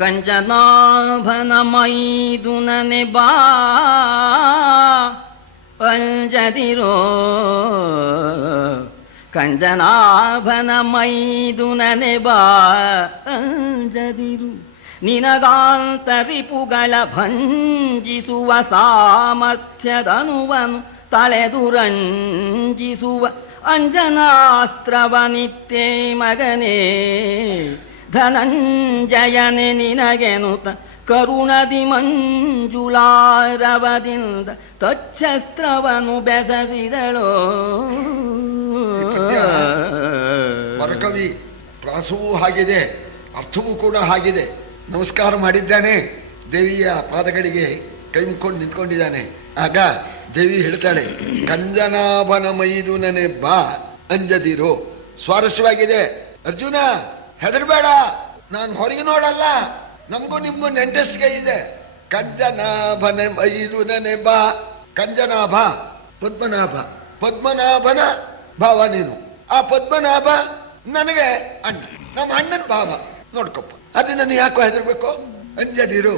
ಕಂಜನಾಭನ ಮೈದುನನೆ ಬಾ ಅಂಜದಿರೋ ಕಂಜನಾಭನ ಮೈದುನನೆ ಬಾ ಅಂಜದಿರು ನಿನಗಾಂತರಿಪುಗಳ ಭಂಜಿಸುವ ಸಾಮರ್ಥ್ಯದನುವನು ತಳೆದುರಂಜಿಸುವ ಅಂಜನಾಸ್ತ್ರವನಿತ್ತೇ ಮಗನೇ ಧನಂಜಯನೆ ನಿನಗೆನುತ ಕರುಣದಿ ಮಂಜುಳಾರವದಿಂದ ತಚ್ಛಸ್ತ್ರವನು ಬೆಸಸಿದಳೋ. ಪರಕವಿ ಪ್ರಾಸವೂ ಹಾಗಿದೆ, ಅರ್ಥವೂ ಕೂಡ ಹಾಗಿದೆ. ನಮಸ್ಕಾರ ಮಾಡಿದ್ದಾನೆ, ದೇವಿಯ ಪಾದಗಳಿಗೆ ಕೈ ಮುಕ್ಕೊಂಡು ನಿಂತ್ಕೊಂಡಿದ್ದಾನೆ. ಆಗ ದೇವಿ ಹೇಳ್ತಾಳೆ, ಕಂಜನಾಭನ ಮೈದುನನೆ ಬಾ ಅಂಜದಿರೋ. ಸ್ವಾರಸ್ಯವಾಗಿದೆ. ಅರ್ಜುನ ಹೆದರ್ಬೇಡ, ನಾನು ಹೊರಗೆ ನೋಡಲ್ಲ, ನಮಗೂ ನಿಮ್ಗೂ ನೆಂಟಸ್ಗೆ ಇದೆ. ಕಂಜನಾಭನ ಮೈದುನನೆ ಬಾ. ಕಂಜನಾಭ ಪದ್ಮನಾಭ, ಪದ್ಮನಾಭನ ಭಾವ ನೀನು. ಆ ಪದ್ಮನಾಭ ನನಗೆ ಅಣ್ಣ, ನಮ್ಮ ಅಣ್ಣನ ಭಾವ, ನೋಡ್ಕೊಪ್ಪ. ಅದನ್ನ ನೀ ಯಾಕೋ ಹೆದರ್ಬೇಕು? ಅಂಜದಿರು.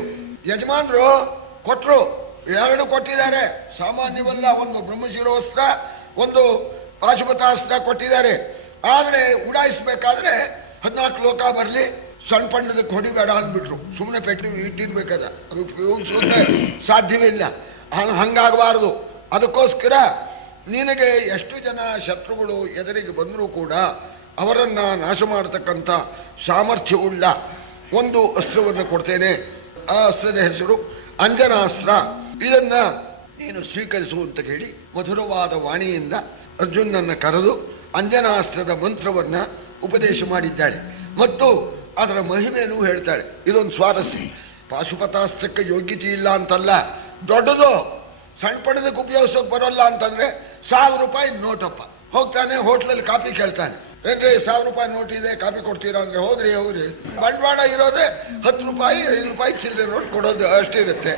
ಯಜಮಾನ್ರು ಕೊಟ್ರು, ಎರಡು ಕೊಟ್ಟಿದ್ದಾರೆ, ಸಾಮಾನ್ಯವಲ್ಲ. ಒಂದು ಬ್ರಹ್ಮಶಿರೋಸ್ತ್ರ, ಒಂದು ಪಾಶುಪತಾಸ್ತ್ರ ಕೊಟ್ಟಿದ್ದಾರೆ. ಆದ್ರೆ ಉಡಾಯಿಸ್ಬೇಕಾದ್ರೆ 14 ಲೋಕ ಬರಲಿ, ಸಣ್ಣ ಪಣ್ಣದಕ್ಕೆ ಹೊಡಿಬೇಡ ಅಂದ್ಬಿಟ್ರು. ಸುಮ್ಮನೆ ಪೆಟ್ಟು ಇಟ್ಟಿರ್ಬೇಕದ, ಅದು ಉಪಯೋಗಿಸೋಕೆ ಸಾಧ್ಯವೇ ಇಲ್ಲ. ಹಂಗಾಗಬಾರದು. ಅದಕ್ಕೋಸ್ಕರ ನಿನಗೆ ಎಷ್ಟು ಜನ ಶತ್ರುಗಳು ಎದುರಿಗೆ ಬಂದರೂ ಕೂಡ ಅವರನ್ನ ನಾಶ ಮಾಡತಕ್ಕಂಥ ಸಾಮರ್ಥ್ಯವುಳ್ಳ ಒಂದು ಅಸ್ತ್ರವನ್ನು ಕೊಡ್ತೇನೆ. ಆ ಅಸ್ತ್ರದ ಹೆಸರು ಅಂಜನಾಸ್ತ್ರ. ಇದನ್ನ ನೀನು ಸ್ವೀಕರಿಸು ಅಂತ ಹೇಳಿ ಮಧುರವಾದ ವಾಣಿಯಿಂದ ಅರ್ಜುನನ್ನ ಕರೆದು ಅಂಜನಾಸ್ತ್ರದ ಮಂತ್ರವನ್ನ ಉಪದೇಶ ಮಾಡಿದ್ದಾಳೆ ಮತ್ತು ಅದರ ಮಹಿಮೆಯನ್ನು ಹೇಳ್ತಾಳೆ. ಇದೊಂದು ಸ್ವಾರಸ್ಯ. ಪಾಶುಪತಾಸ್ತ್ರಕ್ಕೆ ಯೋಗ್ಯತೆ ಇಲ್ಲ ಅಂತಲ್ಲ, ದೊಡ್ಡದು. ಸಣ್ಣ ಪಡೆದಕ್ಕೆ ಉಪಯೋಗಿಸೋಕೆ ಬರೋಲ್ಲ ಅಂತಂದ್ರೆ 1000 ರೂಪಾಯಿ ನೋಟಪ್ಪ. ಹೋಗ್ತಾನೆ, ಹೋಟ್ಲಲ್ಲಿ ಕಾಫಿ ಕೇಳ್ತಾನೆ, ಏನ್ರಿ 1000 ರೂಪಾಯಿ ನೋಟ್ ಇದೆ, ಕಾಫಿ ಕೊಡ್ತೀರಾ ಅಂದ್ರೆ ಹೋಗ್ರಿ. ಬಂಡವಾಳ ಇರೋದೇ 10 ರೂಪಾಯಿ 5 ರೂಪಾಯಿ ಚಿಲ್ಲರೆ ನೋಟ್ ಕೊಡೋದು ಅಷ್ಟಿರುತ್ತೆ.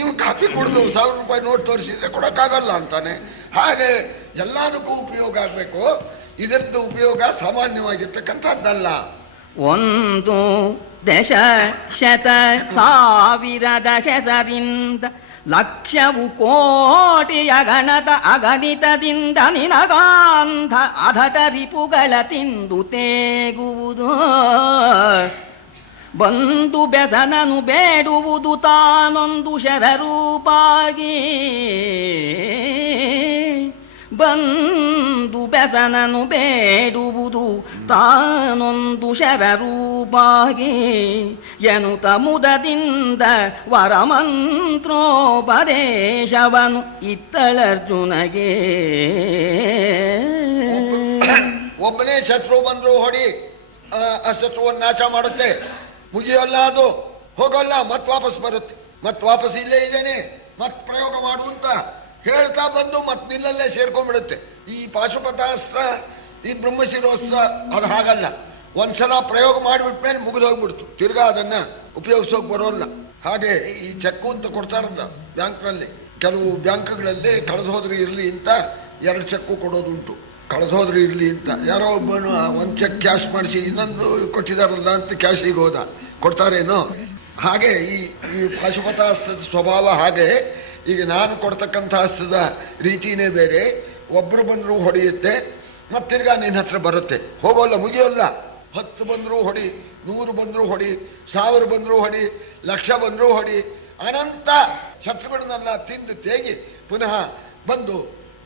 ಇವು ಕಾಫಿ ಕುಡಿದು 1000 ರೂಪಾಯಿ ನೋಟ್ ತೋರಿಸಿದ್ರೆ ಕೊಡಕ್ಕಾಗಲ್ಲ ಅಂತಾನೆ. ಹಾಗೆ ಎಲ್ಲದಕ್ಕೂ ಉಪಯೋಗ ಆಗ್ಬೇಕು. ಇದರದ್ದು ಉಪಯೋಗ ಸಾಮಾನ್ಯವಾಗಿರ್ತಕ್ಕಂಥದ್ದಲ್ಲ. ಒಂದು ದಶ ಶತ ಸಾವಿರದ ಹೆಸರಿಂದ ಲಕ್ಷವು ಕೋಟಿಯ ಗಣತ ಅಗಣಿತದಿಂದ ನಿನಗಾಂಧ ಅಧಟ ರಿಪುಗಳ ತಿಂದು ತೇಗುವುದು. ಬಂದು ಬೆಸನನು ಬೇಡುವುದು ತಾನೊಂದು ಶರರೂಪಾಗಿ. ಬಂದು ಬೆಸನನು ಬೇಡುವುದು ತಾನೊಂದು ಶರರೂಪಾಗಿ. ಎನುತ ಮುದದಿಂದ ವರಮಂತ್ರೋಪದೇಶವನು ಇತ್ತಳರ್ಜುನಗೆ. ಒಬ್ಬನೇ ಶತ್ರು ಬಂದ್ರು ಹೊಡಿ, ಆ ಶತ್ರುವನ್ನು ನಾಶ ಮಾಡುತ್ತೆ. ಮುಗಿಯೋಲ್ಲ, ಅದು ಹೋಗಲ್ಲ, ಮತ್ ವಾಪಸ್ ಬರುತ್ತೆ. ಮತ್ ವಾಪಸ್ ಇಲ್ಲೇ ಇದ್ದೇನೆ, ಮತ್ ಪ್ರಯೋಗ ಮಾಡುವಂತ ಹೇಳ್ತಾ ಬಂದು ಮತ್ ನಿಲ್ಲಲ್ಲೇ ಸೇರ್ಕೊಂಡ್ಬಿಡುತ್ತೆ. ಈ ಪಾಶುಪತಾಸ್ತ್ರ, ಈ ಬ್ರಹ್ಮಶಿರೋಸ್ತ್ರ ಅದು ಹಾಗಲ್ಲ. ಒಂದ್ಸಲ ಪ್ರಯೋಗ ಮಾಡಿಬಿಟ್ಮೇಲೆ ಮುಗಿದು ಹೋಗ್ಬಿಡ್ತು, ತಿರ್ಗಾ ಅದನ್ನ ಉಪಯೋಗಿಸೋಕೆ ಬರೋಲ್ಲ. ಹಾಗೆ ಈ ಚೆಕ್ ಅಂತ ಕೊಡ್ತಾರಲ್ಲ ಬ್ಯಾಂಕ್ನಲ್ಲಿ, ಕೆಲವು ಬ್ಯಾಂಕ್ಗಳಲ್ಲಿ ಕಳೆದು ಹೋದ್ರೆ ಇರ್ಲಿ ಅಂತ 2 ಚೆಕ್ ಕೊಡೋದುಂಟು. ಕಳೆದು ಹೋದ್ರೆ ಇರ್ಲಿ ಅಂತ ಯಾರೋ ಒಬ್ಬನು ಒಂದು ಚೆಕ್ ಕ್ಯಾಶ್ ಮಾಡಿಸಿ ಇನ್ನೊಂದು ಕೊಟ್ಟಿದಾರಲ್ಲ ಅಂತ ಕ್ಯಾಶಿಗೆ ಹೋದ, ಕೊಡ್ತಾರೇನೋ. ಹಾಗೆ ಈ ಪಾಶುಪತಾಸ್ತ್ರದ ಸ್ವಭಾವ ಹಾಗೆ. ಈಗ ನಾನು ಕೊಡ್ತಕ್ಕಂಥ ಅಸ್ತ್ರದ ರೀತಿನೇ ಬೇರೆ. ಒಬ್ರು ಬಂದರೂ ಹೊಡೆಯುತ್ತೆ, ಮತ್ತಿರ್ಗಾ ನಿನ್ನ ಹತ್ರ ಬರುತ್ತೆ, ಹೋಗೋಲ್ಲ, ಮುಗಿಯೋಲ್ಲ. 10 ಬಂದರೂ ಹೊಡಿ, 100 ಬಂದರೂ ಹೊಡಿ, 1000 ಬಂದರೂ ಹೊಡಿ, 1,00,000 ಬಂದರೂ ಹೊಡಿ. ಅನಂತ ಶತ್ರುಗಳನ್ನೆಲ್ಲ ತಿಂದು ತೇಗಿ ಪುನಃ ಬಂದು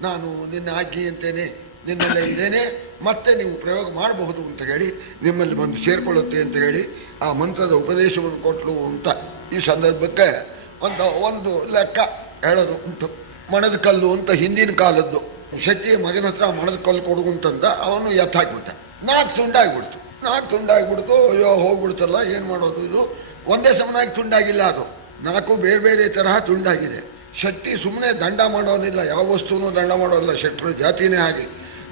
ನಾನು ನಿನ್ನ ಆಜ್ಞೆ ಅಂತೇನೆ, ನಿನ್ನಲ್ಲೇ ಇದ್ದೇನೆ, ಮತ್ತೆ ನೀವು ಪ್ರಯೋಗ ಮಾಡಬಹುದು ಅಂತ ಹೇಳಿ ನಿಮ್ಮಲ್ಲಿ ಬಂದು ಸೇರ್ಕೊಳ್ಳುತ್ತೆ ಅಂತ ಹೇಳಿ ಆ ಮಂತ್ರದ ಉಪದೇಶವನ್ನು ಕೊಟ್ಟಲು ಅಂತ ಈ ಸಂದರ್ಭಕ್ಕೆ ಒಂದು ಲೆಕ್ಕ ಹೇಳೋದು ಉಂಟು. ಮಣದ ಕಲ್ಲು ಅಂತ ಹಿಂದಿನ ಕಾಲದ್ದು. ಶೆಟ್ಟಿಯ ಮಗನ ಹತ್ರ ಮಣದ ಕಲ್ಲು ಕೊಡುವಂತಂದ, ಅವನು ಎತ್ತಾಕ್ಬಿಟ್ಟ. 4 ತುಂಡಾಗ್ಬಿಡ್ತು. ಅಯ್ಯೋ ಹೋಗ್ಬಿಡ್ತಲ್ಲ, ಏನ್ ಮಾಡೋದು? ಇದು ಒಂದೇ ಸಮನಾಗಿ ತುಂಡಾಗಿಲ್ಲ, ಅದು 4 ಬೇರೆ ಬೇರೆ ತರಹ ತುಂಡಾಗಿದೆ. ಶೆಟ್ಟಿ ಸುಮ್ಮನೆ ದಂಡ ಮಾಡೋದಿಲ್ಲ, ಯಾವ ವಸ್ತುನೂ ದಂಡ ಮಾಡೋಲ್ಲ, ಶೆಟ್ರು ಜಾತಿನೇ ಹಾಗೆ.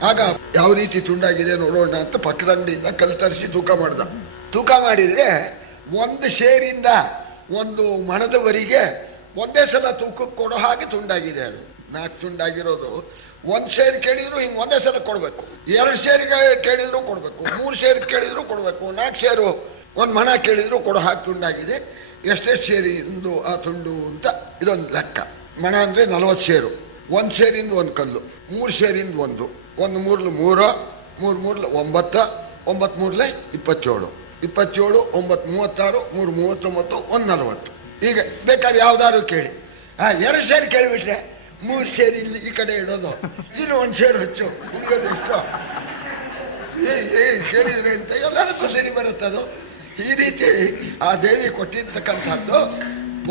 ಆಗ ಯಾವ ರೀತಿ ತುಂಡಾಗಿದೆ ನೋಡೋಣ ಅಂತ ಪಕ್ಕದಂಡಿಯಿಂದ ಕಲ್ಲು ತರಿಸಿ ತೂಕ ಮಾಡ್ದ. ತೂಕ ಮಾಡಿದ್ರೆ 1 ಶೇರಿಂದ 1 ಮಣದವರೆಗೆ ಒಂದೇ ಸಲ ತೂಕಕ್ಕೆ ಕೊಡೋ ಹಾಗೆ ತುಂಡಾಗಿದೆ. ಅದು 4 ತುಂಡಾಗಿರೋದು. 1 ಶೇರ್ ಕೇಳಿದ್ರು ಹಿಂಗೆ ಒಂದೇ ಸಲ ಕೊಡ್ಬೇಕು, 2 ಶೇರ್ ಕೇಳಿದ್ರು ಕೊಡ್ಬೇಕು, 3 ಶೇರ್ ಕೇಳಿದ್ರು ಕೊಡ್ಬೇಕು, 4 ಶೇರು ಒಂದು ಮಣ ಕೇಳಿದ್ರು ಕೊಡು ಹಾಕಿ ತುಂಡಾಗಿದೆ, ಎಷ್ಟೆಷ್ಟು ಸೇರಿ ಇಂದು ಆ ತುಂಡು ಅಂತ ಇದೊಂದು ಲೆಕ್ಕ. ಮಣ ಅಂದರೆ 40 ಸೇರು, 1 ಸೇರಿಂದ 1 ಕಲ್ಲು, 3 ಸೇರಿಂದ 1, 1 ಮೂರ್ಲು 3, 3 ಮೂರ್ಲು 9, 9 ಮೂರ್ಲೆ 27, 27 9 36, 3 39, 1 40. ಈಗ ಬೇಕಾದ್ರೆ ಯಾವ್ದಾದ್ರು ಕೇಳಿ. 2 ಸೇರಿ ಕೇಳಿಬಿಟ್ರೆ 3 ಸೇರಿ ಇಲ್ಲಿ ಈ ಕಡೆ ಇಡೋದು, ಇಲ್ಲಿ 1 ಸೇರು ಹೆಚ್ಚು, ಉಳಿಯೋದು ಎಷ್ಟು ಸೇರಿದ್ರೆ ಅಂತ ಎಲ್ಲದಕ್ಕೂ ಸರಿ ಬರುತ್ತದು. ಈ ರೀತಿ ಆ ದೇವಿ ಕೊಟ್ಟಿರ್ತಕ್ಕಂಥದ್ದು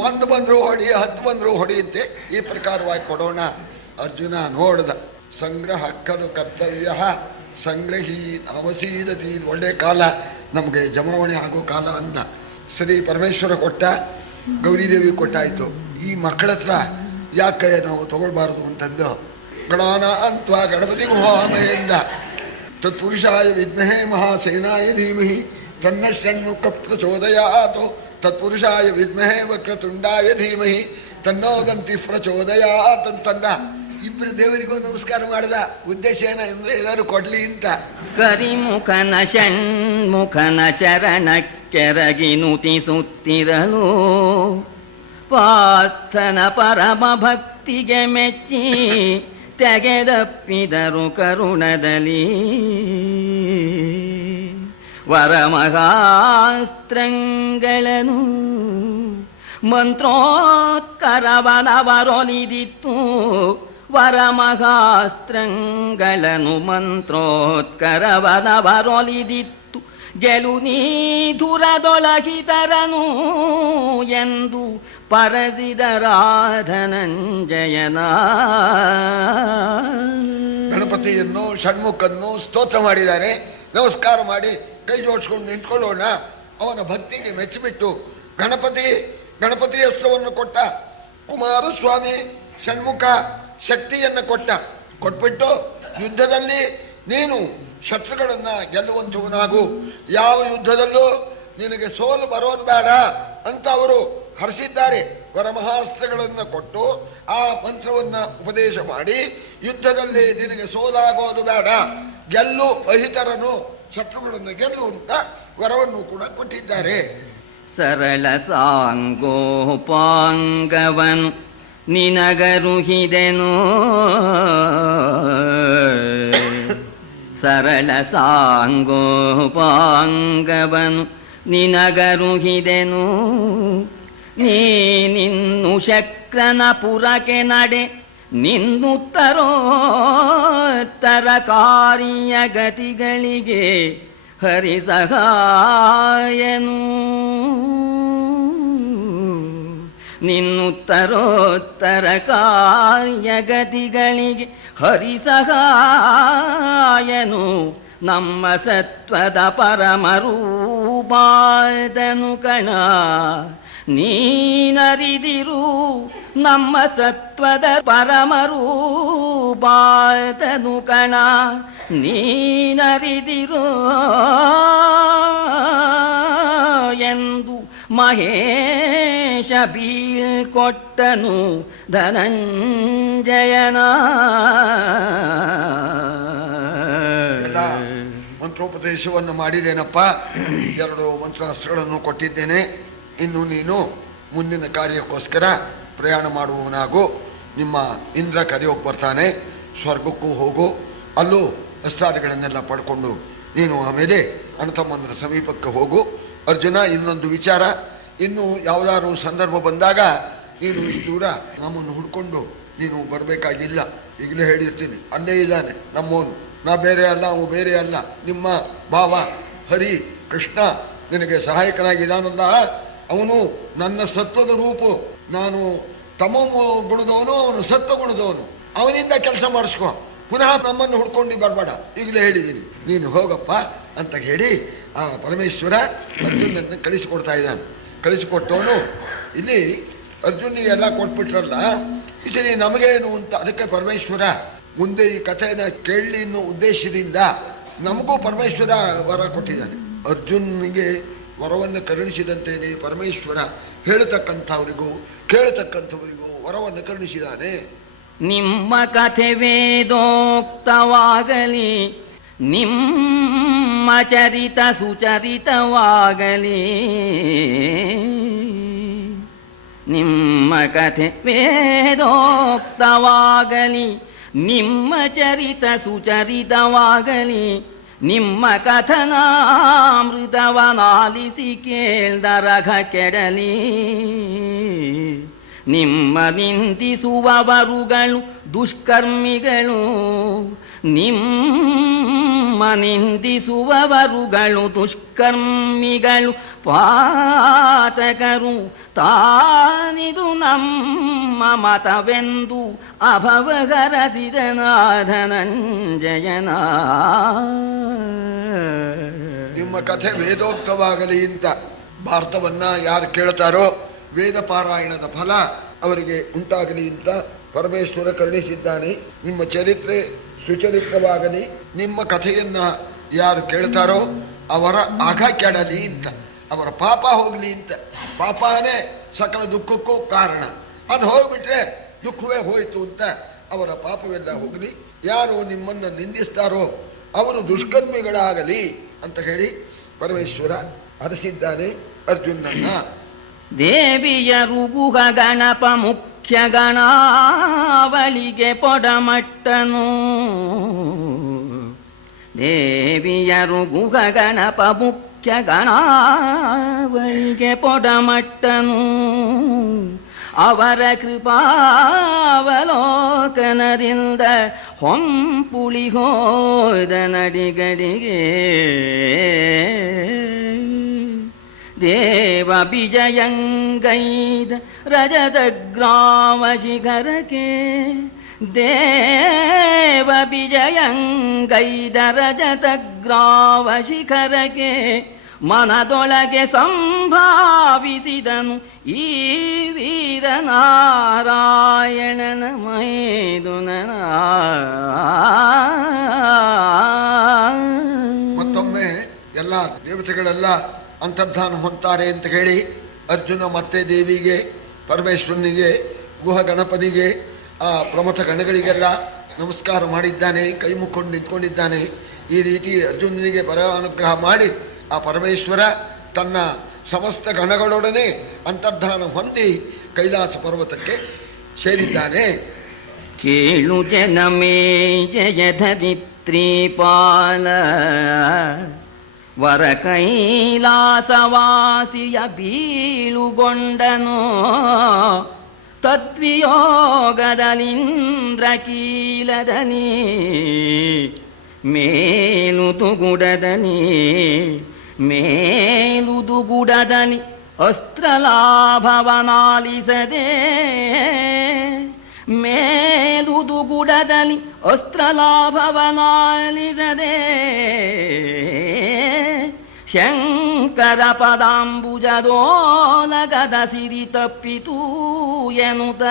1 ಬಂದ್ರು ಹೊಡಿ, 10 ಬಂದ್ರು ಹೊಡಿಯುತ್ತೆ, ಈ ಪ್ರಕಾರವಾಗಿ ಕೊಡೋಣ. ಅರ್ಜುನ ನೋಡ್ದ. ಸಂಗ್ರಹ ಖಲು ಕರ್ತವ್ಯ ಸಂಗ್ರಹಿ ಅವಸೀದತಿ. ಒಳ್ಳೆ ಕಾಲ, ನಮಗೆ ಜಮಾವಣೆ ಆಗೋ ಕಾಲ ಅಂತ ಶ್ರೀ ಪರಮೇಶ್ವರ ಕೊಟ್ಟ, ಗೌರಿದೇವಿ ಕೊಟ್ಟಾಯ್ತು. ಈ ಮಕ್ಕಳ ಹತ್ರ ಯಾಕೆ ನಾವು ತಗೊಳ್ಬಾರ್ದು ಅಂತಂದು ಗಣಾನ ಅಂತ ಗಣಪತಿ ಮಹಾಮಯಿಂದ ತತ್ಪುರುಷಾಯ ವಿದ್ಮಹೇ ಮಹಾಸೇನಾಯ ಧೀಮಹಿ ತನ್ನ ಷಣ್ಮುಖ ಪ್ರಚೋದಯಾತ್. ತತ್ಪುರುಷಾಯ ವಿದ್ಮಹೇ ವಕ್ರತುಂಡಾಯ ಧೀಮಹಿ ತನ್ನೋದಂತಿ ಪ್ರಚೋದಯಾತ್ ಅಂತಂದ. ಇಬ್ಬರು ದೇವರಿಗೂ ನಮಸ್ಕಾರ ಮಾಡಿದ. ಉದ್ದೇಶ ಏನಂದ್ರೆ ಏನಾದ್ರು ಕೊಡ್ಲಿ ಅಂತ. ಕರಿಮುಖನ ಷಣ್ಮುಖನ ಚರಣ ಕೆರಗಿನುತಿಸುತ್ತಿರಲು ಪಾರ್ಥನ ಪರಮ ಭಕ್ತಿಗೆ ಮೆಚ್ಚಿ ತೆಗೆದಪ್ಪಿದರು ಕರುಣದಲ್ಲಿ. ವರಮಹಾಸ್ತ್ರಗಳನ್ನು ಮಂತ್ರೋತ್ಕರವನವರೊಲಿದಿತ್ತು. ವರಮಹಾಸ್ತ್ರಗಳನ್ನು ಮಂತ್ರೋತ್ಕರವನವರೊಲಿದಿತ್ತು. ಗೆಲು ನೀ ಧುರದೊಲಗಿತರನು ಎಂದು ಪರಸಿದರಾಧನಂಜಯನ. ಗಣಪತಿಯನ್ನು ಷಣ್ಮುಖನ್ನು ಸ್ತೋತ್ರ ಮಾಡಿದ್ದಾರೆ. ನಮಸ್ಕಾರ ಮಾಡಿ ಕೈ ಜೋಡಿಸ್ಕೊಂಡು ನಿಂತ್ಕೊಳ್ಳೋಣ. ಅವನ ಭಕ್ತಿಗೆ ಮೆಚ್ಚಿಬಿಟ್ಟು ಗಣಪತಿ ಅಸ್ತ್ರವನ್ನು ಕೊಟ್ಟ, ಕುಮಾರಸ್ವಾಮಿ ಷಣ್ಮುಖ ಶಕ್ತಿಯನ್ನು ಕೊಟ್ಬಿಟ್ಟು ಯುದ್ಧದಲ್ಲಿ ನೀನು ಶತ್ರುಗಳನ್ನ ಗೆಲ್ಲುವಂಥವನಾಗು, ಯಾವ ಯುದ್ಧದಲ್ಲೂ ನಿನಗೆ ಸೋಲು ಬರೋದು ಬೇಡ ಅಂತ ಅವರು ಹರಿಸಿದ್ದಾರೆ. ವರಮಹಾಸ್ತ್ರಗಳನ್ನು ಕೊಟ್ಟು ಆ ಮಂತ್ರವನ್ನ ಉಪದೇಶ ಮಾಡಿ ಯುದ್ಧದಲ್ಲಿ ನಿನಗೆ ಸೋಲಾಗೋದು ಬೇಡ, ಗೆಲ್ಲು ಅಹಿತರನು, ಶತ್ರುಗಳನ್ನು ಗೆಲ್ಲು ಅಂತ ವರವನ್ನು ಕೂಡ ಕೊಟ್ಟಿದ್ದಾರೆ. ಸರಳ ಸಾಂಗೋಪಾಂಗವನು ನಿನಗರುಹಿದೆನು. ಸರಳ ಸಾಂಗೋಪಾಂಗವನು ನಿನಗರುಹಿದೆನು. ನೀನಿನ್ನು ಶಕ್ರನ ಪುರಕ್ಕೆ ನಡೆ, ನಿನ್ನುತ್ತರೋತ್ತರ ಕಾರ್ಯ ಗತಿಗಳಿಗೆ ಹರಿಸಹಾಯನು. ನಿನ್ನುತ್ತರೋತ್ತರ ಕಾರ್ಯಗತಿಗಳಿಗೆ ಹರಿಸಹಾಯನು. ನಮ್ಮ ಸತ್ವದ ಪರಮರೂಪಾದನು ಕಣ ನೀನರಿದಿರು. ನಮ್ಮ ಸತ್ವದ ಪರಮರೂಪಾದನು ಕಣ ನೀನರಿದಿರು ಎಂದು ಮಹೇಶ ಬೀಳ್ಕೊಟ್ಟನು ಧನಂಜಯನ. ಮಂತ್ರೋಪದೇಶವನ್ನು ಮಾಡಿದ್ದೇನಪ್ಪ, 2 ಮಂತ್ರಾಸ್ತ್ರಗಳನ್ನು ಕೊಟ್ಟಿದ್ದೇನೆ. ಇನ್ನು ನೀನು ಮುಂದಿನ ಕಾರ್ಯಕ್ಕೋಸ್ಕರ ಪ್ರಯಾಣ ಮಾಡುವವನಾಗು. ನಿಮ್ಮ ಇಂದ್ರ ಕರೆಯೋಕೆ ಬರ್ತಾನೆ, ಸ್ವರ್ಗಕ್ಕೂ ಹೋಗು, ಅಲ್ಲೂ ಅಸ್ತ್ರಾದಿಗಳನ್ನೆಲ್ಲ ಪಡ್ಕೊಂಡು ನೀನು ಆಮೇಲೆ ಅಣ್ಣತಮ್ಮಂದರ ಸಮೀಪಕ್ಕೆ ಹೋಗು. ಅರ್ಜುನ, ಇನ್ನೊಂದು ವಿಚಾರ, ಇನ್ನು ಯಾವುದಾದ್ರು ಸಂದರ್ಭ ಬಂದಾಗ ನೀನು ಇಷ್ಟು ದೂರ ನಮ್ಮನ್ನು ಹುಡ್ಕೊಂಡು ನೀನು ಬರಬೇಕಾಗಿಲ್ಲ. ಈಗಲೇ ಹೇಳಿರ್ತೀನಿ, ಅಲ್ಲೇ ಇದ್ದಾನೆ ನಮ್ಮವನು, ನಾ ಬೇರೆ ಅಲ್ಲ, ಅವು ಬೇರೆ ಅಲ್ಲ, ನಿಮ್ಮ ಭಾವ ಹರಿ ಕೃಷ್ಣ ನಿನಗೆ ಸಹಾಯಕನಾಗಿದ್ದಾನಲ್ಲ, ಅವನು ನನ್ನ ಸತ್ವದ ರೂಪು. ನಾನು ತಮ ಗುಣದವನು, ಅವನು ಸತ್ವ ಗುಣದವನು. ಅವನಿಂದ ಕೆಲಸ ಮಾಡಿಸ್ಕೊ, ಪುನಃ ನಮ್ಮನ್ನು ಹುಡ್ಕೊಂಡು ಬರಬೇಡ, ಈಗಲೇ ಹೇಳಿದ್ದೀನಿ, ನೀನು ಹೋಗಪ್ಪ ಅಂತ ಹೇಳಿ ಆ ಪರಮೇಶ್ವರ ಅರ್ಜುನನ್ನು ಕಳಿಸಿಕೊಡ್ತಾ ಇದ್ದಾನೆ. ಕಳಿಸಿಕೊಟ್ಟವನು ಇಲ್ಲಿ ಅರ್ಜುನಿಗೆ ಎಲ್ಲ ಕೊಟ್ಬಿಟ್ರಲ್ಲ, ಈ ಸರಿ ನಮಗೇನು ಅಂತ ಅದಕ್ಕೆ ಪರಮೇಶ್ವರ ಮುಂದೆ ಈ ಕಥೆಯನ್ನು ಕೇಳಲಿ ಅನ್ನೋ ಉದ್ದೇಶದಿಂದ ನಮಗೂ ಪರಮೇಶ್ವರ ವರ ಕೊಟ್ಟಿದ್ದಾನೆ. ಅರ್ಜುನಿಗೆ ವರವನ್ನು ಕರುಣಿಸಿದಂತೆಯೇ ಪರಮೇಶ್ವರ ಹೇಳತಕ್ಕಂಥವರಿಗೂ ಕೇಳತಕ್ಕಂಥವರಿಗೂ ವರವನ್ನು ಕರುಣಿಸಿದ್ದಾನೆ. ನಿಮ್ಮ ಕಥೆ ವೇದೋಕ್ತವಾಗಲಿ, ನಿಮ್ಮ ಚರಿತ ಸುಚರಿತವಾಗಲಿ, ನಿಮ್ಮ ಕಥೆ ವೇದೋಕ್ತವಾಗಲಿ, ನಿಮ್ಮ ಚರಿತ ಸುಚರಿತವಾಗಲಿ, ನಿಮ್ಮ ಕಥನಾಮೃತವನಾಲಿಸಿ ಕೇಳ್ದರಘ ಕೆಡಲಿ. ನಿಮ್ಮ ನಿಂದಿಸುವವರುಗಳು ದುಷ್ಕರ್ಮಿಗಳು, ನಿಮ್ಮ ನಿಂದಿಸುವವರುಗಳು ದುಷ್ಕರ್ಮಿಗಳು, ಪಾತಕರು ತಾನಿದು ನಮ್ಮ ಮತವೆಂದು ಅಭವಗರಸಿದನಾಧನಂಜಯನ. ನಿಮ್ಮ ಕಥೆ ವೇದೋಕ್ತವಾಗಲಿ ಅಂತ ಭಾರತವನ್ನ ಯಾರು ಕೇಳ್ತಾರೋ ವೇದ ಪಾರಾಯಣದ ಫಲ ಅವರಿಗೆ ಉಂಟಾಗಲಿ ಅಂತ ಪರಮೇಶ್ವರ ಕರುಣಿಸಿದ್ದಾನೆ. ನಿಮ್ಮ ಚರಿತ್ರೆ ಸುಚರಿತ್ರವಾಗಲಿ, ನಿಮ್ಮ ಕಥೆಯನ್ನ ಯಾರು ಕೇಳ್ತಾರೋ ಅವರ ಅಘ ಕೆಡಲಿ ಅಂತ, ಅವರ ಪಾಪ ಹೋಗ್ಲಿ ಅಂತ. ಪಾಪನೇ ಸಕಲ ದುಃಖಕ್ಕೂ ಕಾರಣ, ಅದು ಹೋಗ್ಬಿಟ್ರೆ ದುಃಖವೇ ಹೋಯಿತು ಅಂತ ಅವರ ಪಾಪವೆಲ್ಲ ಹೋಗಲಿ. ಯಾರು ನಿಮ್ಮನ್ನ ನಿಂದಿಸ್ತಾರೋ ಅವರು ದುಷ್ಕರ್ಮಿಗಳಾಗಲಿ ಅಂತ ಹೇಳಿ ಪರಮೇಶ್ವರ ಹರಿಸಿದ್ದಾನೆ ಅರ್ಜುನನ್ನ. ದೇವಿಯರು ಗುಹ ಗಣಪ ಮುಖ್ಯ ಗಣಾವಳಿಗೆ ಪೊಡಮಟ್ಟನು, ದೇವಿಯರು ಗುಹ ಗಣಪ ಮುಖ್ಯ ಗಣಾವಳಿಗೆ ಪೊಡಮಟ್ಟನು. ಅವರ ಕೃಪಾವಲೋಕನದಿಂದ ಹೊಂಪುಳಿ ಹೋದ ನಡಿಗಡಿಗೆ. ದೇವ ವಿಜಯಂಗೈದ ರಜತ ಗ್ರಾಮ ಶಿಖರಕ್ಕೆ, ದೇವ ವಿಜಯಂಗೈದ ರಜತ ಗ್ರಾಮ ಶಿಖರಕ್ಕೆ, ಮನದೊಳಗೆ ಸಂಭಾವಿಸಿದನು ಈ ವೀರನಾರಾಯಣನ ಮೈದುನನ. ಮತ್ತೊಮ್ಮೆ ಎಲ್ಲ ದೇವತೆಗಳೆಲ್ಲ ಅಂತರ್ಧಾನ ಹೊಂತಾರೆ ಅಂತ ಹೇಳಿ ಅರ್ಜುನ ಮತ್ತೆ ದೇವಿಗೆ, ಪರಮೇಶ್ವರನಿಗೆ, ಗುಹ ಗಣಪನಿಗೆ, ಆ ಪ್ರಮಥ ಗಣಗಳಿಗೆಲ್ಲ ನಮಸ್ಕಾರ ಮಾಡಿದ್ದಾನೆ, ಕೈ ಮುಕ್ಕೊಂಡು ನಿಂತ್ಕೊಂಡಿದ್ದಾನೆ. ಈ ರೀತಿ ಅರ್ಜುನನಿಗೆ ಪರ ಅನುಗ್ರಹ ಮಾಡಿ ಆ ಪರಮೇಶ್ವರ ತನ್ನ ಸಮಸ್ತ ಗಣಗಳೊಡನೆ ಅಂತರ್ಧಾನ ಹೊಂದಿ ಕೈಲಾಸ ಪರ್ವತಕ್ಕೆ ಸೇರಿದ್ದಾನೆ. ಕೇಳು ಜನಮೇ ಜಯ ಧರಿತ್ರೀಪಾಲ, ವರ ಕೈಲಾಸವಾಸಿಯ ಬೀಳುಗೊಂಡನು. ತದ್ವಿಯೋಗದಲಿಂದ್ರಕೀಲದನಿ ಮೇಲುದುಗುಡದನಿ, ಮೇಲುದುಗುಡದನಿ ಅಸ್ತ್ರಲಾಭವನಾಲಿಸದೆ, ಮೇಲುದುಗುಡದನಿ ಅಸ್ತ್ರಲಾಭವನಾಲಿಸದೆ. ಶಂಕರ ಪದಾಂಬುಜದೋಲಗದ ಸಿರಿ ತಪ್ಪಿತು ಎನ್ನುತ್ತ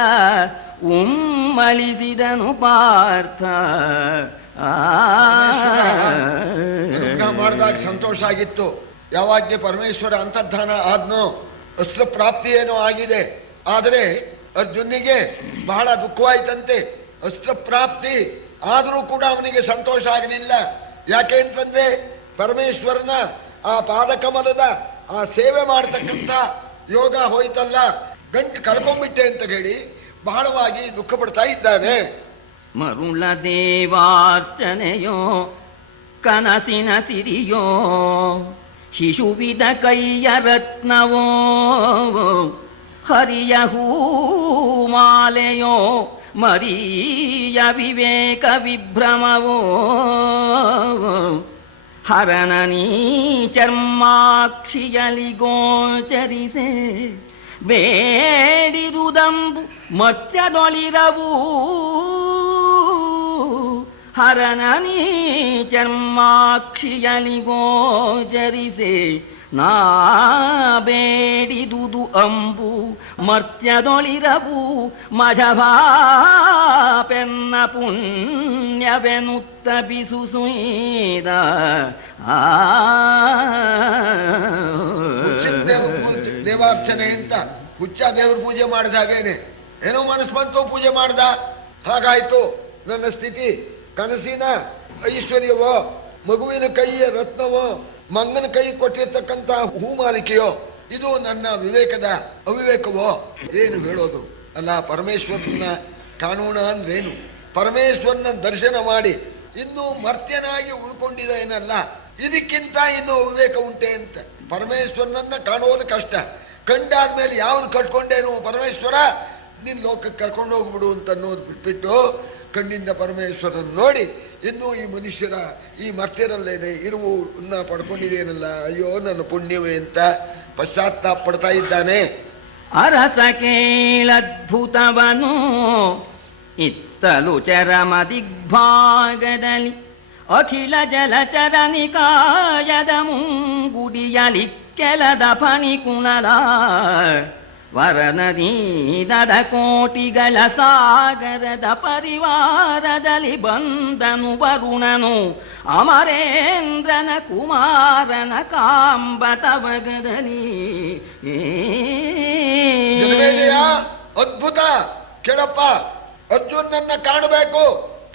ಉಮ್ಮಳಿಸಿದನು ಪಾರ್ಥ. ಅನುಗ್ರಹ ಮಾಡಿದಾಗ ಸಂತೋಷ ಆಗಿತ್ತು. ಯಾವಾಗ ಪರಮೇಶ್ವರ ಅಂತರ್ಧಾನ ಆದ್ನೋ ಅಸ್ತ್ರ ಪ್ರಾಪ್ತಿ ಏನೋ ಆಗಿದೆ. ಆದರೆ ಅರ್ಜುನಿಗೆ ಬಹಳ ದುಃಖವಾಯ್ತಂತೆ. ಅಸ್ತ್ರ ಪ್ರಾಪ್ತಿ ಆದರೂ ಕೂಡ ಅವನಿಗೆ ಸಂತೋಷ ಆಗಲಿಲ್ಲ. ಯಾಕೆ ಅಂತಂದ್ರೆ ಪರಮೇಶ್ವರನ ಆ ಪಾದಕಮಲದ ಆ ಸೇವೆ ಮಾಡತಕ್ಕಂಥ ಯೋಗ ಹೋಯ್ತಲ್ಲ, ಗಂಟು ಕಳ್ಕೊಂಡ್ಬಿಟ್ಟೆ ಅಂತ ಹೇಳಿ ಬಹಳವಾಗಿ ದುಃಖ ಪಡ್ತಾ ಇದ್ದಾನೆ. ಮರುಳ ದೇವಾರ್ಚನೆಯೋ ಕನಸಿನ ಸಿರಿಯೋ, ಶಿಶುವಿದ ಕೈಯ ರತ್ನವೋ, ಹರಿಯ ಹೂಮಾಲೆಯೋ, ಮರಿಯ ವಿವೇಕ ವಿಭ್ರಮವೋ, ಹರನನೀ ಚರ್ಮಾಕ್ಷಿಯಲಿ ಗೋಚರಿಸೆ, ಬೇಡಿದುದಂಬು ಮತ್ಸ್ಯದೊಳಿರವು, ಹರನನೀ ಚರ್ಮಾಕ್ಷಿಯಲಿ ಗೋಚರಿಸೆ, ನಾ ಬೇಡಿದುದು ಅಂಬು ಮರ್ತ್ಯದೊಳಿರವು, ಮಜಭಾಪೆನ್ನ ಪುಣ್ಯವೆನುತ್ತ ಬಿಸು ಸುಯ್ದ. ದೇವಾರ್ಚನೆ ಅಂತ ಹುಚ್ಚ ದೇವ್ರ ಪೂಜೆ ಮಾಡಿದಾಗೇನೆ ಏನೋ ಮನಸ್ಸು ಬಂತು, ಪೂಜೆ ಮಾಡ್ದ, ಹಾಗಾಯ್ತು ನನ್ನ ಸ್ಥಿತಿ. ಕನಸಿನ ಐಶ್ವರ್ಯವೋ ಮಗುವಿನ ಕೈಯ ರತ್ನವೋ ಮಂಗನ ಕೈ ಕೊಟ್ಟಿರ್ತಕ್ಕಂಥ ಹೂಮಾಲಿಕೆಯೋ ಇದು ನನ್ನ ವಿವೇಕದ ಅವಿವೇಕವೋ? ಏನು ಹೇಳೋದು? ಅಲ್ಲ, ಪರಮೇಶ್ವರನ ಕಾಣೋಣ ಅಂದ್ರೇನು? ಪರಮೇಶ್ವರನ ದರ್ಶನ ಮಾಡಿ ಇನ್ನೂ ಮರ್ತ್ಯನಾಗಿ ಉಳ್ಕೊಂಡಿದ್ದೇನಲ್ಲ, ಇದಕ್ಕಿಂತ ಇನ್ನೂ ವಿವೇಕ ಉಂಟೆ ಅಂತ. ಪರಮೇಶ್ವರನನ್ನ ಕಾಣೋದು ಕಷ್ಟ, ಕಂಡಾದ್ಮೇಲೆ ಯಾವ್ದು ಕಟ್ಕೊಂಡೇನು ಪರಮೇಶ್ವರ ನಿನ್ ಲೋಕಕ್ಕೆ ಕರ್ಕೊಂಡು ಹೋಗ್ಬಿಡು ಅಂತ ಅನ್ನೋದು ಬಿಟ್ಬಿಟ್ಟು ಕಣ್ಣಿಂದ ಪರಮೇಶ್ವರನ ನೋಡಿ ಇನ್ನೂ ಈ ಮನುಷ್ಯರ ಈ ಮರ್ತ್ಯರಲ್ಲೇನೆ ಇರುವನ್ನ ಪಡ್ಕೊಂಡಿದ್ದೇನಲ್ಲ, ಅಯ್ಯೋ ನನ್ನ ಪುಣ್ಯವೇ ಅಂತ ಪಶ್ಚಾತ್ತಾಪ ಪಡ್ತಾ ಇದ್ದಾನೆ. ಅರಸ ಕೇಳದ್ಭುತವನು ಇತ್ತಲು ಚರಮ ದಿಗ್ಭಾಗದಲ್ಲಿ ಅಖಿಲ ಜಲಚರ ನಿಕಾಯದ ಮುಂಗುಡಿಯಲಿ ಕೆಲದ ಫಣಿಕುಣಲ ವರನದೀನದ ಕೋಟಿಗಳ ಸಾಗರದ ಪರಿವಾರದಲ್ಲಿ ಬಂದನು ವರುಣನು ಅಮರೇಂದ್ರನ ಕುಮಾರನ ಕಾಂಬತವಗದಲ್ಲಿ. ಅದ್ಭುತ ಕೇಳಪ್ಪ, ಅರ್ಜುನನ್ನ ಕಾಣಬೇಕು,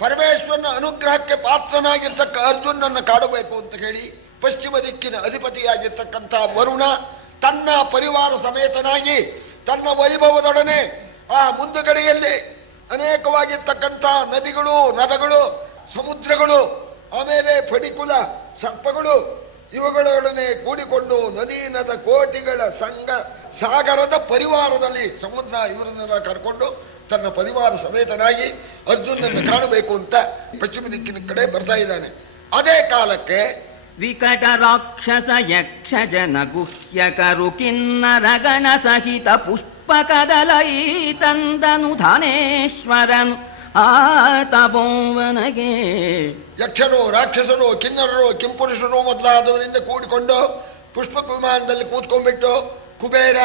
ಪರಮೇಶ್ವರನ ಅನುಗ್ರಹಕ್ಕೆ ಪಾತ್ರನಾಗಿರ್ತಕ್ಕ ಅರ್ಜುನನ್ನ ಕಾಣಬೇಕು ಅಂತ ಹೇಳಿ ಪಶ್ಚಿಮ ದಿಕ್ಕಿನ ಅಧಿಪತಿಯಾಗಿರ್ತಕ್ಕಂಥ ವರುಣ ತನ್ನ ಪರಿವಾರ ಸಮೇತನಾಗಿ ತನ್ನ ವೈಭವದೊಡನೆ ಆ ಮುಂದುಗಡೆಯಲ್ಲಿ ಅನೇಕವಾಗಿರ್ತಕ್ಕಂಥ ನದಿಗಳು, ನದಗಳು, ಸಮುದ್ರಗಳು, ಆಮೇಲೆ ಫಣಿಕುಲ ಸರ್ಪಗಳು ಇವುಗಳೊಡನೆ ಕೂಡಿಕೊಂಡು ನದಿ ನದ ಕೋಟಿಗಳ ಸಾಗರದ ಪರಿವಾರದಲ್ಲಿ ಸಮುದ್ರ ಇವರನ್ನೆಲ್ಲ ಕರ್ಕೊಂಡು ತನ್ನ ಪರಿವಾರ ಸಮೇತನಾಗಿ ಅರ್ಜುನನ್ನು ಕಾಣಬೇಕು ಅಂತ ಪಶ್ಚಿಮ ದಿಕ್ಕಿನ ಕಡೆ ಬರ್ತಾ ಇದ್ದಾನೆ. ಅದೇ ಕಾಲಕ್ಕೆ ವಿಕಟ ರಾಕ್ಷಸ ಯಕ್ಷ ಜನ ಗುಹ್ಯಕರು ಕಿನ್ನರಗಣ ಸಹಿತ ಪುಷ್ಪಕದಲೈ ತಂದನು ಧನೇಶ್ವರನು ಆತಬೋವನಗೆ. ಯಕ್ಷರು, ರಾಕ್ಷಸರು, ಕಿನ್ನರರು, ಕಿಂಪುರುಷರು ಮೊದಲಾದವರಿಂದ ಕೂಡಿಕೊಂಡು ಪುಷ್ಪಕ ವಿಮಾನದಲ್ಲಿ ಕೂತ್ಕೊಂಡ್ಬಿಟ್ಟು ಕುಬೇರ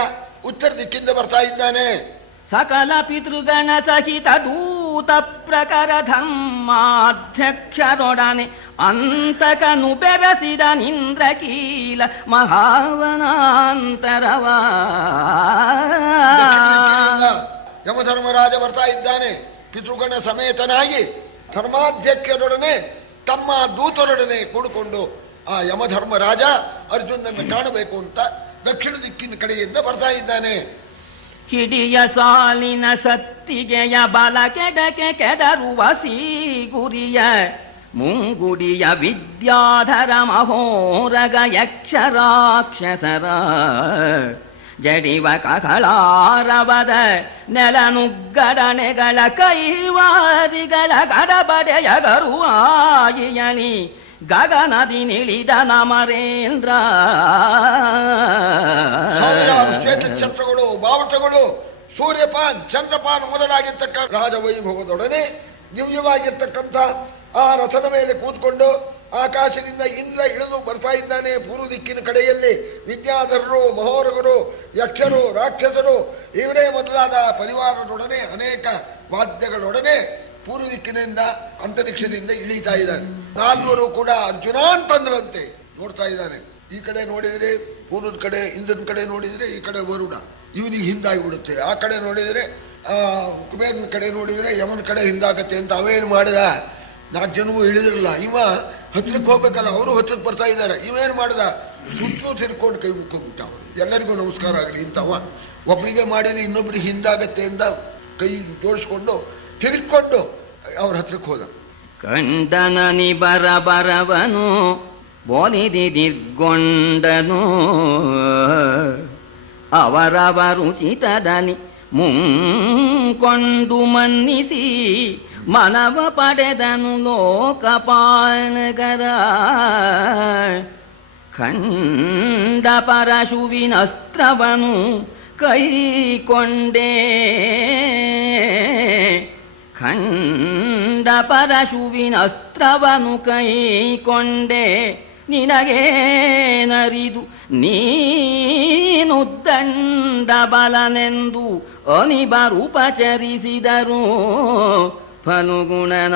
ಉತ್ತರ ದಿಕ್ಕಿಂದ ಬರ್ತಾ ಇದ್ದಾನೆ. ಸಕಲ ಪಿತೃಗಣ ಸಹಿತ ದೂತ ಪ್ರಕರ ಧರ್ಮಾಧ್ಯಕ್ಷರೊಡನೆ ಅಂತಕನು ಬೆರಸಿದ ನಿಂದ್ರಕೀಲ ಮಹಾವನಾಂತರವ. ಯಮಧರ್ಮರಾಜ ಬರ್ತಾ ಇದ್ದಾನೆ ಪಿತೃಗಣ ಸಮೇತನಾಗಿ ಧರ್ಮಾಧ್ಯಕ್ಷರೊಡನೆ ತಮ್ಮ ದೂತರೊಡನೆ ಕೂಡಿಕೊಂಡು ಆ ಯಮಧರ್ಮರಾಜ ಅರ್ಜುನನ್ನು ಕಾಣಬೇಕು ಅಂತ ದಕ್ಷಿಣ ದಿಕ್ಕಿನ ಕಡೆಯಿಂದ ಬರ್ತಾ ಇದ್ದಾನೆ. ಹಿಡಿಯ ಸಾಲಿನ ಸತ್ತಿಗೆಯ ಬಲ ಕೆಡಕೆ ಕೆಡರುವ ಗುರಿಯ ಮುಂಗುಡಿಯ ವಿದ್ಯಾಧರ ಮಹೋರಗ ಯಕ್ಷರಾಕ್ಷಸರ ಜಡಿವ ಕಗಳಾರವದ ನೆಲನುಗ್ಗಡನೆಗಳ ಕೈವಾರಿಗಳ ಗಡಬಡೆಯ ಗರುವಾಯಿಯಲಿ ಗಗನದಿ ನಿಳಿದ ನಮರೇಂದ್ರ. ಛತ್ರಗಳು, ಬಾವುಟಗಳು, ಸೂರ್ಯಪಾನ್, ಚಂದ್ರಪಾನ್ ಮೊದಲಾಗಿರ್ತಕ್ಕ ರಾಜವೈಭವದೊಡನೆ ದಿವ್ಯವಾಗಿರ್ತಕ್ಕಂಥ ಆ ರಥದ ಮೇಲೆ ಕೂತ್ಕೊಂಡು ಆಕಾಶದಿಂದ ಇಂದ್ರ ಇಳಿದು ಬರ್ತಾ ಇದ್ದಾನೆ. ಪೂರ್ವ ದಿಕ್ಕಿನ ಕಡೆಯಲ್ಲಿ ವಿದ್ಯಾಧರರು, ಮಹೋರಗರು, ಯಕ್ಷರು, ರಾಕ್ಷಸರು ಇವರೇ ಮೊದಲಾದ ಪರಿವಾರದೊಡನೆ ಅನೇಕ ವಾದ್ಯಗಳೊಡನೆ ಪೂರ್ವ ದಿಕ್ಕಿನಿಂದ ಅಂತರಿಕ್ಷದಿಂದ ಇಳಿತಾ ಇದ್ದಾನೆ. ನಾಲ್ವರು ಕೂಡ ಅರ್ಜುನ ಅಂತಂದ್ರಂತೆ ನೋಡ್ತಾ ಇದ್ದಾನೆ. ಈ ಕಡೆ ನೋಡಿದ್ರೆ ಪೂರ್ವದ ಕಡೆ, ಇಂದ್ರನ ಕಡೆ ನೋಡಿದ್ರೆ ಈ ಕಡೆ ವರುಣ ಇವನಿಗೆ ಹಿಂದಾಗಿ ಬಿಡುತ್ತೆ. ಆ ಕಡೆ ನೋಡಿದ್ರೆ ಕುಬೇರನ ಕಡೆ ನೋಡಿದ್ರೆ ಯಮನ ಕಡೆ ಹಿಂದಾಗತ್ತೆ ಅಂತ ಅವೇನು ಮಾಡಿದ? 4 ಜನವೂ ಇಳಿದ್ರಲ್ಲ, ಇವ ಹತ್ರಕ್ಕೆ ಹೋಗ್ಬೇಕಲ್ಲ, ಅವರು ಹತ್ರಕ್ಕೆ ಬರ್ತಾ ಇದ್ದಾರೆ. ಇವೇನು ಮಾಡಿದ? ಸುತ್ತಲೂ ತಿರ್ಕೊಂಡು ಕೈ ಮುಕ್ಕೊಂಡ್ಬಿಟ್ಟ. ಎಲ್ಲರಿಗೂ ನಮಸ್ಕಾರ ಆಗಲಿ ಇಂತವ ಒಬ್ಬರಿಗೆ ಮಾಡಿದ್ರೆ ಇನ್ನೊಬ್ಬರಿಗೆ ಹಿಂದಾಗತ್ತೆ ಅಂತ ಕೈ ಜೋಡಿಸ್ಕೊಂಡು ತಿರ್ಕೊಂಡು ಅವ್ರ ಹತ್ರಕ್ಕೆ ಹೋದ. ಕಂಡನನಿ ಬರಬರವನು ಬೋನಿದಿರ್ಗೊಂಡನು ಅವರವರು ಚಿತದಲ್ಲಿ ಮುಂಕೊಂಡು ಮನ್ನಿಸಿ ಮನವ ಪಡೆದನು ಲೋಕಪಾಲಗರ. ಖಂಡ ಪರಶುವಿನಸ್ತ್ರವನು ಕೈಕೊಂಡೇ ಖಂಡ ಪರಶುವಿನಸ್ತ್ರವನು ಕೈಕೊಂಡೆ ನಿನಗೇ ನರಿದು ನೀನು ದಂಡ ಬಲನೆಂದು ಅನಿಬರುಪಚರಿಸಿದರು ಫಲುಗುಣನ.